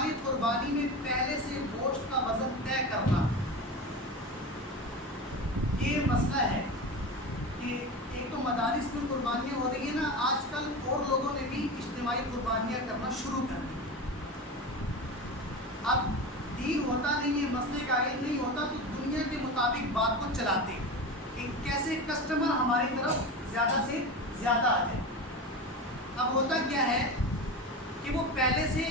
اجتماعی قربانی میں پہلے سے گوشت کا وزن طے کرنا، یہ مسئلہ ہے کہ ایک تو مدارس میں قربانیاں ہو رہی ہیں نا آج کل، اور لوگوں نے بھی اجتماعی قربانیاں کرنا شروع کر دی۔ اب دین ہوتا نہیں ہے، مسئلے کا علم نہیں ہوتا تو دنیا کے مطابق بات کو چلاتے کہ کیسے کسٹمر ہماری طرف زیادہ سے زیادہ آ جائے۔ اب ہوتا کیا ہے کہ وہ پہلے سے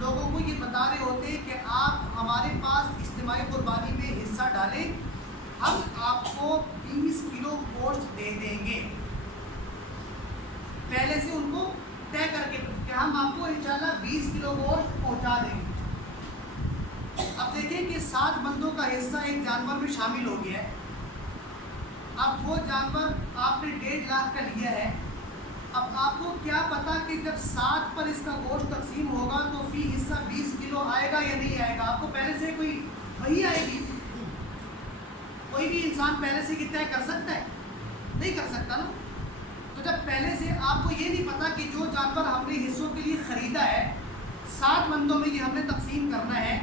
لوگوں کو یہ بتا رہے ہوتے ہیں کہ آپ ہمارے پاس اجتماعی قربانی میں حصہ ڈالیں، ہم آپ کو 20 کلو گوشت دے دیں گے۔ پہلے سے ان کو طے کر کے کہ ہم آپ کو انشاءاللہ 20 کلو گوشت پہنچا دیں گے۔ اب دیکھیں کہ 7 بندوں کا حصہ ایک جانور میں شامل ہو گیا ہے۔ اب وہ جانور آپ نے 1.5 لاکھ کا لیا ہے، اب آپ کو کیا پتا کہ جب 7 پر اس کا گوشت تقسیم ہوگا تو فی حصہ 20 کلو آئے گا یا نہیں آئے گا؟ آپ کو پہلے سے کوئی وہی آئے گی؟ کوئی بھی انسان پہلے سے طے کر سکتا ہے؟ نہیں کر سکتا نا۔ تو جب پہلے سے آپ کو یہ نہیں پتا کہ جو جانور ہم نے حصوں کے لیے خریدا ہے 7 بندوں میں یہ ہم نے تقسیم کرنا ہے،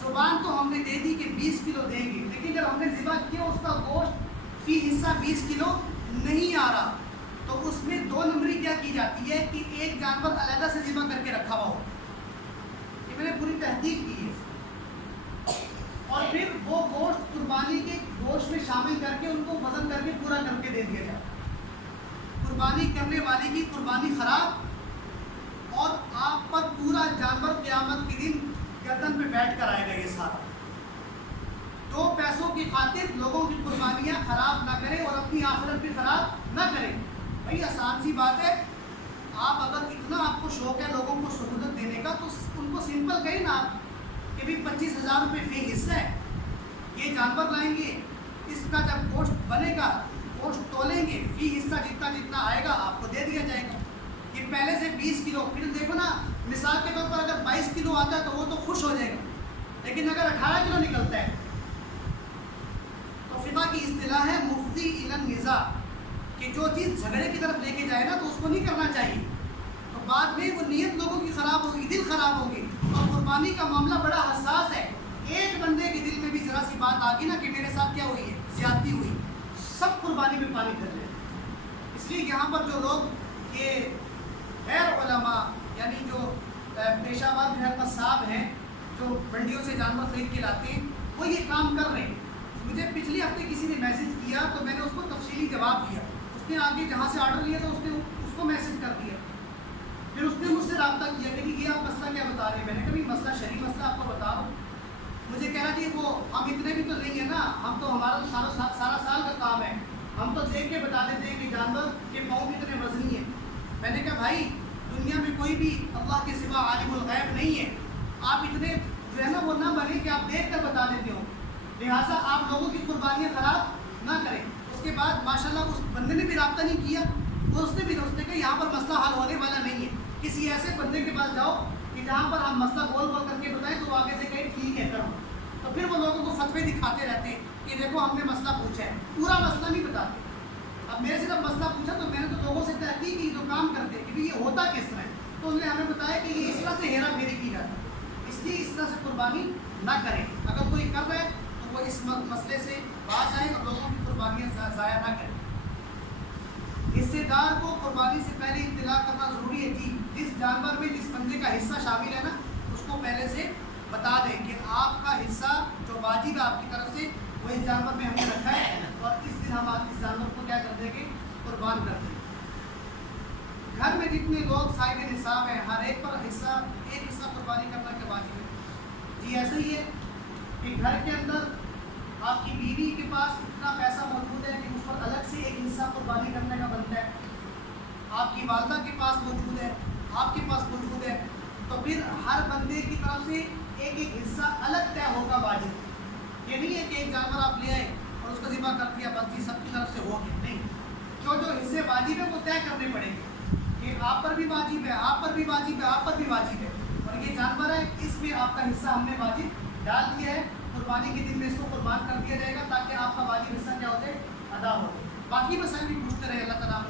زبان تو ہم نے دے دی کہ 20 کلو دیں گے، لیکن جب ہم نے ذبح کیا اس کا گوشت فی حصہ 20 کلو نہیں آ رہا، تو اس میں 2 نمبری کیا کی جاتی ہے کہ ایک جانور علیحدہ سے ذبح کر کے رکھا ہوا ہو۔ یہ میں نے پوری تحقیق کی ہے، اور پھر وہ گوشت قربانی کے گوشت میں شامل کر کے ان کو وزن کر کے پورا کر کے دے دیا جائے۔ قربانی کرنے والے کی قربانی خراب، اور آپ پر پورا جانور قیامت کے دن گردن پہ بیٹھ کر آئے گا۔ یہ سارا 2 پیسوں کی خاطر لوگوں کی قربانیاں خراب نہ کریں اور اپنی آخرت بھی خراب نہ کریں۔ بھائی آسان سی بات ہے، آپ اگر اتنا آپ کو شوق ہے لوگوں کو سہولت دینے کا تو ان کو سمپل کہیں نا آپ کہ بھی 25,000 روپے فی حصہ ہے، یہ جانور لائیں گے، اس کا جب گوشت بنے گا گوشت تولیں گے، فی حصہ جتنا جتنا آئے گا آپ کو دے دیا جائے گا۔ یہ پہلے سے 20 کلو، پھر دیکھو نا مثال کے طور پر اگر 22 کلو آتا ہے تو وہ تو خوش ہو جائے گا، لیکن اگر 18 کلو نکلتا ہے تو فقہ کی اصطلاح ہے مفضی الی النزاع، کہ جو چیز جھگڑے کی طرف لے کے جائے نا تو اس کو نہیں کرنا چاہیے، تو بعد میں وہ نیت لوگوں کی خراب ہوگی، دل خراب ہوگی۔ اور قربانی کا معاملہ بڑا حساس ہے، ایک بندے کے دل میں بھی ذرا سی بات آ گئی نا کہ میرے ساتھ کیا ہوئی ہے، زیادتی ہوئی، سب قربانی میں پانی کر لیں۔ اس لیے یہاں پر جو لوگ یہ غیر علماء یعنی جو پیشہ ور قصاب ہیں جو منڈیوں سے جانور خرید کے لاتے ہیں، وہ یہ کام کر رہے ہیں۔ مجھے پچھلے ہفتے کسی نے میسج کیا تو میں نے اس کو تفصیلی جواب دیا، اس نے آگے جہاں سے آرڈر لیا تو اس کو میسج کر دیا، پھر اس نے مجھ سے رابطہ کیا کہ یہ آپ مسئلہ کیا بتا رہے ہیں؟ میں نے کہا مسئلہ شرعی مسئلہ آپ کو بتا رہا ہوں۔ مجھے کہہ رہا جی وہ ہم اتنے بھی تو نہیں ہیں نا، ہم تو ہمارا تو سارا سال کا کام ہے، ہم تو دیکھ کے بتا دیتے ہیں کہ جانور کے پاؤں کتنے وزنی ہیں۔ میں نے کہا بھائی دنیا میں کوئی بھی اللہ کے سوا عالم الغیب نہیں ہے، آپ اتنے جو ہے نا وہ نہ بنے کہ آپ دیکھ کر بتا دیتے ہو، لہٰذا آپ لوگوں کی قربانیاں خراب نہ کریں۔ اس کے بعد ماشاءاللہ اس بندے نے بھی رابطہ نہیں کیا، اور اس نے کہا یہاں پر مسئلہ حل ہونے والا نہیں ہے، کسی ایسے بندے کے پاس جاؤ کہ جہاں پر ہم مسئلہ گول گول کر کے بتائیں تو وہ آگے سے کہیں ٹھیک ہے کرو، تو پھر وہ لوگوں کو فتوے دکھاتے رہتے ہیں کہ دیکھو ہم نے مسئلہ پوچھا ہے، پورا مسئلہ نہیں بتاتے۔ اب میرے سے جب مسئلہ پوچھا تو میں نے تو لوگوں سے تحقیق کی جو کام کرتے کہ یہ ہوتا کس طرح ہے، تو انہوں نے ہمیں بتایا کہ یہ اس طرح سے ہیرا پھیری کی جاتی ہے، اس لیے اس طرح سے قربانی نہ کریں۔ اگر کوئی کر رہا ہے تو وہ اس مسئلے سے باز آئے اور لوگوں کی قربانیاں ضائع نہ کریں۔ حصے دار کو قربانی سے پہلے اطلاع کرنا ضروری ہے کہ جس جانور میں جس بندے کا حصہ شامل ہے نا اس کو پہلے سے بتا دیں کہ آپ کا حصہ جو واجب ہے آپ کی طرف سے وہ اس جانور میں ہم نے رکھا ہے، اور اس دن ہم اس جانور کو کیا کر دیں گے، قربان کر دیں گے۔ گھر میں جتنے لوگ صاحب نصاب ہیں ہر ایک پر ایک حصہ قربانی کرنا کیا واجب ہے؟ جی ایسا ہی ہے کہ گھر کے اندر آپ کی بیوی کے پاس اتنا پیسہ موجود ہے کہ اس پر الگ سے ایک حصہ قربانی کرنے کا بنتا ہے، آپ کی والدہ کے پاس موجود ہے، آپ کے پاس موجود ہے، تو پھر ہر بندے کی طرف سے ایک ایک حصہ الگ طے ہوگا واجب۔ یہ نہیں ہے کہ ایک جانور آپ لے آئے اور اس کو ذبح کر دیا بس یہ سب کی طرف سے ہو گیا، نہیں، جو حصے واجب ہے وہ طے کرنے پڑیں گے کہ آپ پر بھی واجب ہے، آپ پر بھی واجب ہے، آپ پر بھی واجب ہے، اور یہ جانور ہے اس میں آپ کا حصہ ہم نے واجب ڈال دیا ہے، قربانی کے دن میں اس کو قربان کر دیا جائے گا تاکہ آپ کا واجب حصہ کیا ہو جائے، ادا ہو جائے۔ باقی مسائل بھی پوچھتے رہے، اللہ تعالیٰ